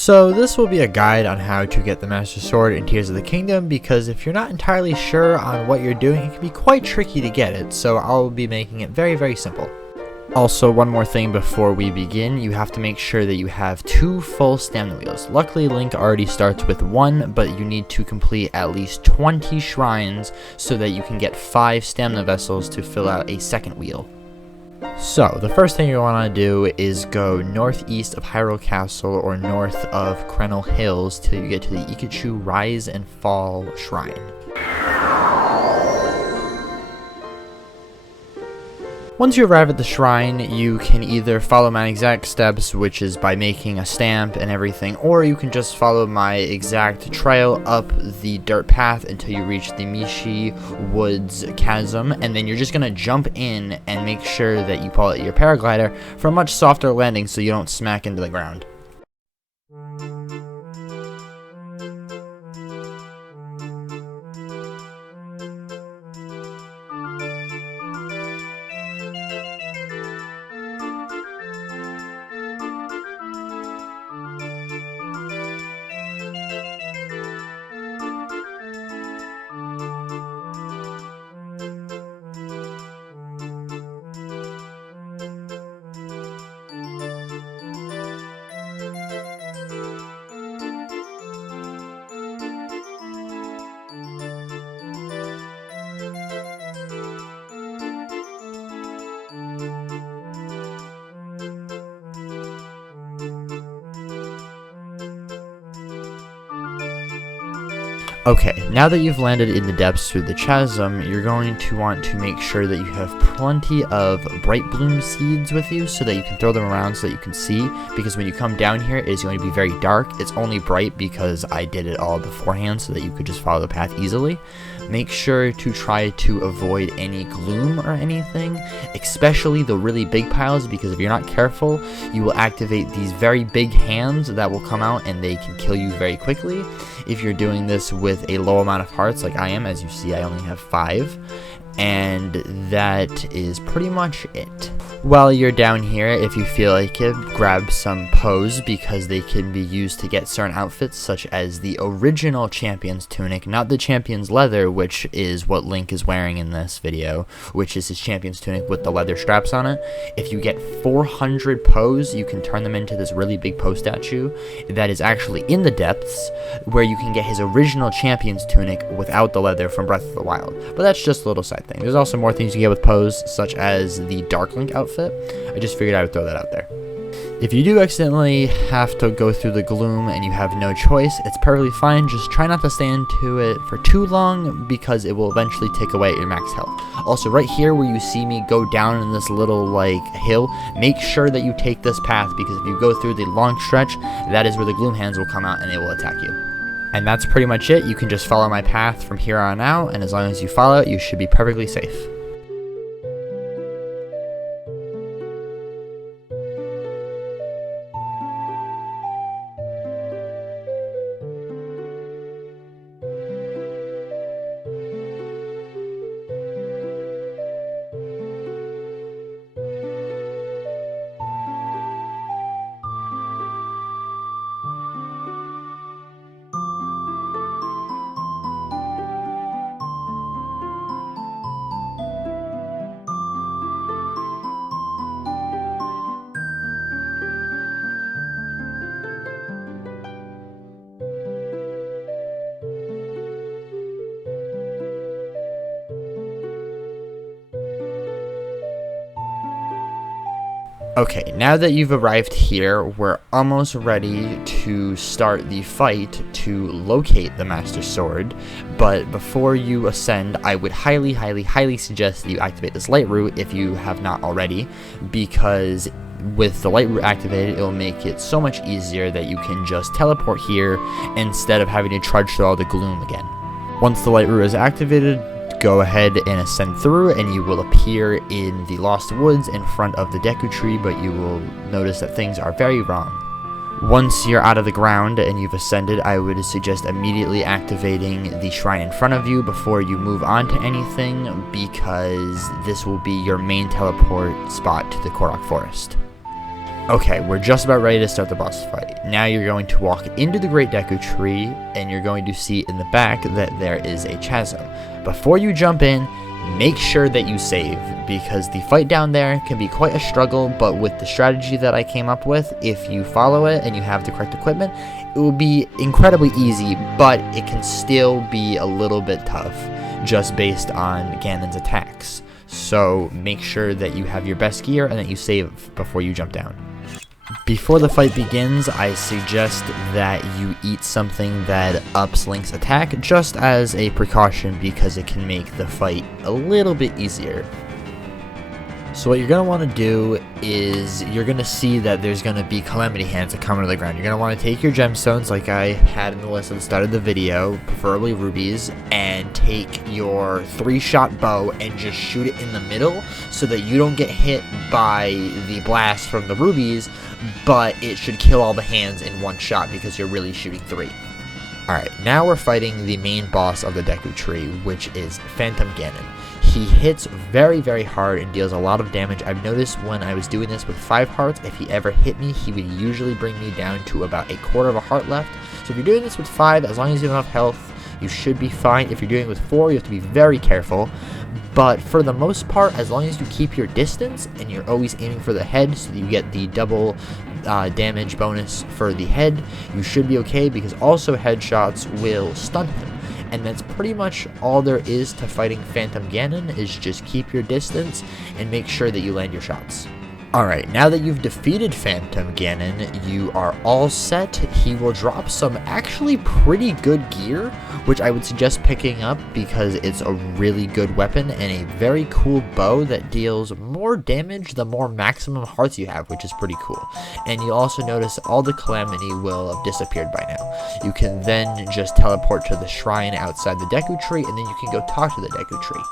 So this will be a guide on how to get the Master Sword in Tears of the Kingdom, because if you're not entirely sure on what you're doing, it can be quite tricky to get it, so I'll be making it very, very simple. Also, one more thing before we begin, you have to make sure that you have 2 full stamina wheels. Luckily, Link already starts with 1, but you need to complete at least 20 shrines so that you can get 5 stamina vessels to fill out a second wheel. So, the first thing you want to do is go northeast of Hyrule Castle or north of Krenel Hills till you get to the Ikachu Rise and Fall Shrine. Once you arrive at the shrine, you can either follow my exact steps, which is by making a stamp and everything, or you can just follow my exact trail up the dirt path until you reach the Mishi Woods Chasm, and then you're just going to jump in and make sure that you pull out your paraglider for a much softer landing so you don't smack into the ground. Okay, now that you've landed in the depths through the chasm, you're going to want to make sure that you have plenty of bright bloom seeds with you so that you can throw them around so that you can see, because when you come down here it is going to be very dark. It's only bright because I did it all beforehand so that you could just follow the path easily. Make sure to try to avoid any gloom or anything, especially the really big piles, because if you're not careful, you will activate these very big hands that will come out and they can kill you very quickly. If you're doing this with a low amount of hearts like I am, as you see I only have 5, and that is pretty much it. While you're down here, if you feel like it, grab some Pose, because they can be used to get certain outfits, such as the original Champion's Tunic, not the Champion's Leather, which is what Link is wearing in this video, which is his Champion's Tunic with the leather straps on it. If you get 400 Pose, you can turn them into this really big Pose statue that is actually in the depths, where you can get his original Champion's Tunic without the leather from Breath of the Wild. But that's just a little side thing. There's also more things you get with Pose, such as the Dark Link outfit. I just figured I would throw that out there. If you do accidentally have to go through the gloom and you have no choice, it's perfectly fine. Just try not to stay into it for too long, because it will eventually take away your max health. Also, right here where you see me go down in this little like hill, make sure that you take this path, because if you go through the long stretch, that is where the gloom hands will come out and they will attack you. And that's pretty much it. You can just follow my path from here on out, and as long as you follow it, you should be perfectly safe. Okay, now that you've arrived here, we're almost ready to start the fight to locate the Master Sword, but before you ascend, I would highly, highly, highly suggest that you activate this light route if you have not already, because with the light route activated, it will make it so much easier that you can just teleport here instead of having to trudge through all the gloom again. Once the light route is activated, go ahead and ascend through and you will appear in the Lost Woods in front of the Deku Tree, but you will notice that things are very wrong. Once you're out of the ground and you've ascended, I would suggest immediately activating the shrine in front of you before you move on to anything, because this will be your main teleport spot to the Korok Forest. Okay, we're just about ready to start the boss fight. Now you're going to walk into the Great Deku Tree, and you're going to see in the back that there is a chasm. Before you jump in, make sure that you save, because the fight down there can be quite a struggle, but with the strategy that I came up with, if you follow it and you have the correct equipment, it will be incredibly easy, but it can still be a little bit tough, just based on Ganon's attacks. So make sure that you have your best gear and that you save before you jump down. Before the fight begins, I suggest that you eat something that ups Link's attack, just as a precaution, because it can make the fight a little bit easier. So what you're going to want to do is, you're going to see that there's going to be Calamity Hands that come to the ground. You're going to want to take your gemstones, like I had in the list at the start of the video, preferably rubies, and take your 3-shot bow and just shoot it in the middle so that you don't get hit by the blast from the rubies, but it should kill all the hands in one shot because you're really shooting 3. Alright, now we're fighting the main boss of the Deku Tree, which is Phantom Ganon. He hits very, very hard and deals a lot of damage. I've noticed when I was doing this with 5 hearts, if he ever hit me, he would usually bring me down to about a quarter of a heart left. So if you're doing this with 5, as long as you have enough health, you should be fine. If you're doing it with 4, you have to be very careful. But for the most part, as long as you keep your distance and you're always aiming for the head so that you get the double damage bonus for the head, you should be okay, because also headshots will stun him. And that's pretty much all there is to fighting Phantom Ganon, is just keep your distance and make sure that you land your shots. Alright, now that you've defeated Phantom Ganon, you are all set. He will drop some actually pretty good gear, which I would suggest picking up because it's a really good weapon and a very cool bow that deals more damage the more maximum hearts you have, which is pretty cool. And you'll also notice all the Calamity will have disappeared by now. You can then just teleport to the shrine outside the Deku Tree, and then you can go talk to the Deku Tree.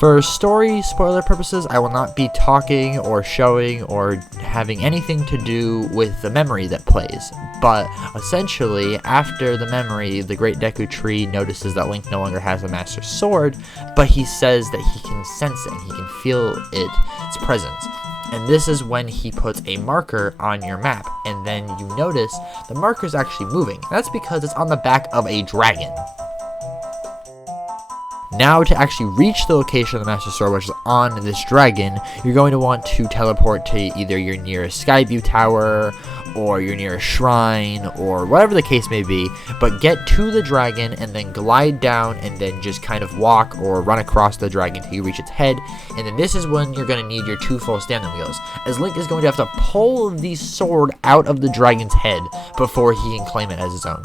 For story spoiler purposes, I will not be talking or showing or having anything to do with the memory that plays, but essentially, after the memory, the Great Deku Tree notices that Link no longer has a Master Sword, but he says that he can sense it, he can feel its presence. And this is when he puts a marker on your map, and then you notice the marker is actually moving. That's because it's on the back of a dragon. Now, to actually reach the location of the Master Sword, which is on this dragon, you're going to want to teleport to either your nearest Skyview Tower, or your nearest shrine, or whatever the case may be, but get to the dragon and then glide down and then just kind of walk or run across the dragon until you reach its head, and then this is when you're going to need your 2 full stamina wheels, as Link is going to have to pull the sword out of the dragon's head before he can claim it as his own.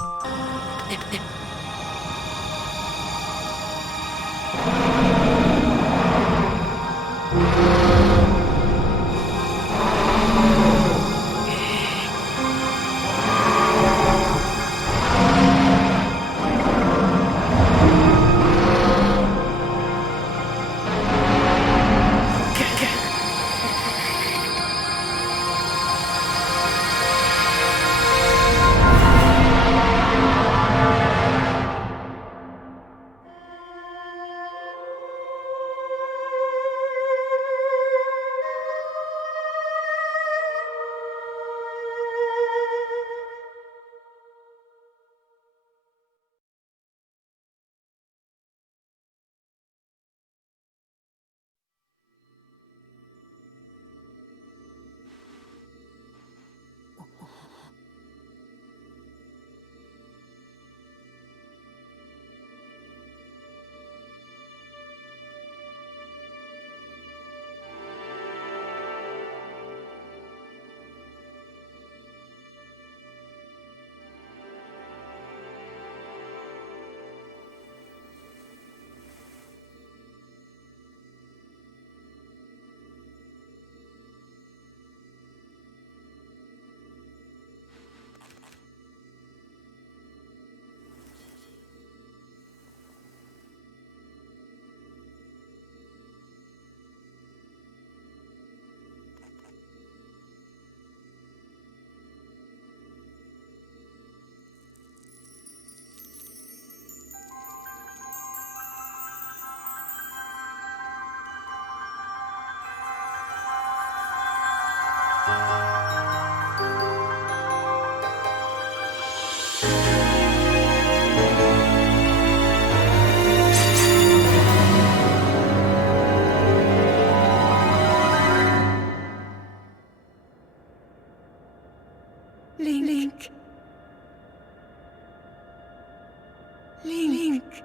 Link.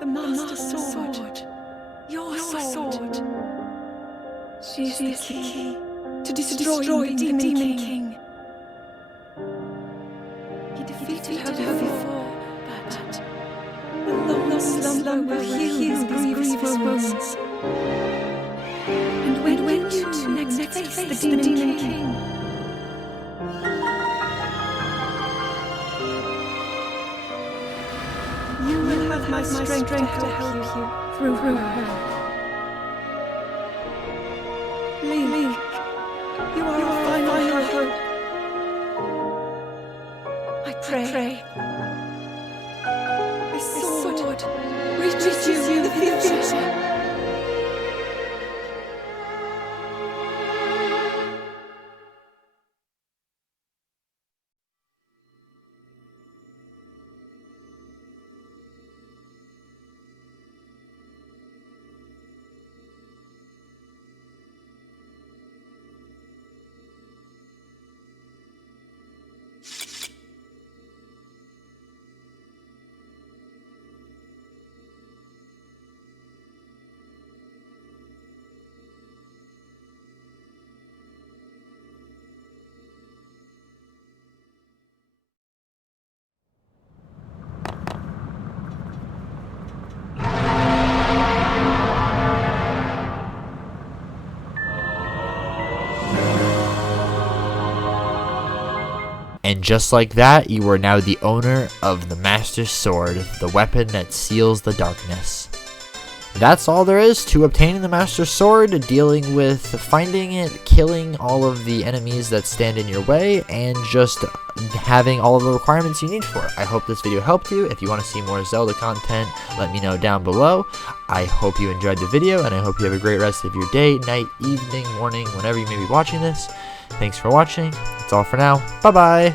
The Master Sword. Your sword. She is the key to destroy the Demon King. He defeated her before, but a long slumber will heal his grievous wounds. And when you two next face the Demon King, you will have my strength to help you through her. Link, you are our final hope. I pray. This sword reaches you in the future. And just like that, you are now the owner of the Master Sword, the weapon that seals the darkness. That's all there is to obtaining the Master Sword, dealing with finding it, killing all of the enemies that stand in your way, and just having all of the requirements you need for it. I hope this video helped you. If you want to see more Zelda content, let me know down below. I hope you enjoyed the video, and I hope you have a great rest of your day, night, evening, morning, whenever you may be watching this. Thanks for watching. That's all for now. Bye-bye.